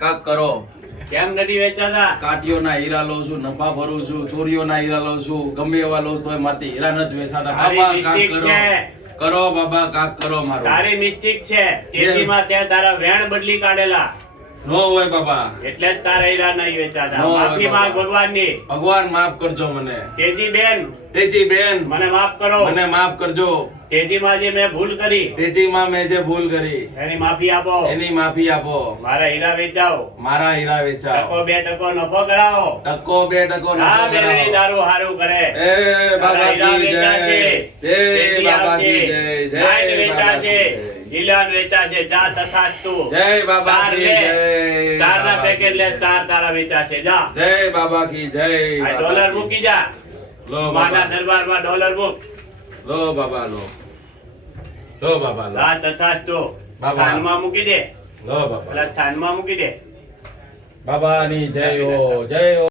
કાક કરો. કેમ નથી વેચાતા? કાટીઓના હીરા લઉં છું, નફા ભરું છું, ચોરીઓના હીરા લઉં છું, ગમે એવા લઉં તોય મારથી હીરા નથી વેચાતા. તારી બાબા કાક mistake કરો. છે. કરો બાબા કાક કરો મારો. તારી મિસ્ટેક છે. તેજીમાં તે તારા વેણ બદલી કાઢેલા નો હોય બાબા. એટલે જ તારા હીરા નહીં વેચાતા. નો હોય માફી માંગ બાબા. ભગવાનની. ભગવાન માફ કરજો મને. તેજી બેન તેજી બેન મને માફ કરો. મને માફ કરજો. તેજીમાં જે મેં ભૂલ કરી તેજીમાં મેં જે ભૂલ કરી એની માફી આપો. એની માફી આપો. મારા હીરા વેચાઓ. મારા હીરા વેચાઓ. ટકો 2 ટકો નફો કરાવો. ટકો 2 ટકો નફો આ બેનની કરાવો. દારૂ હારું કરે. એ બાબા હીરા કી જય. વેચાશે. જય તેજી બાબા કી આવશે. જય. જય લાઈટ બાબા વેચાશે. કી જય. ગિલાન વેચાશે. જા તથાસ્તુ. જય બાબા તાર કી લે. જય. તારના બાબા પેકેટ કી લે. જય. તાર તારા વેચાશે. જા. જય બાબા કી જય. આ બાબા ડોલર કી. મૂકી જા. લો માના બાબા. દરબારમાં ડોલર મૂક. લો બાબા લો. લો બાબા લો. જા તથાસ્તુ. બાબા. સ્થાનમાં મૂકી દે. લો બાબા. પેલા સ્થાનમાં મૂકી દે. બાબાની જય હો. જય હો.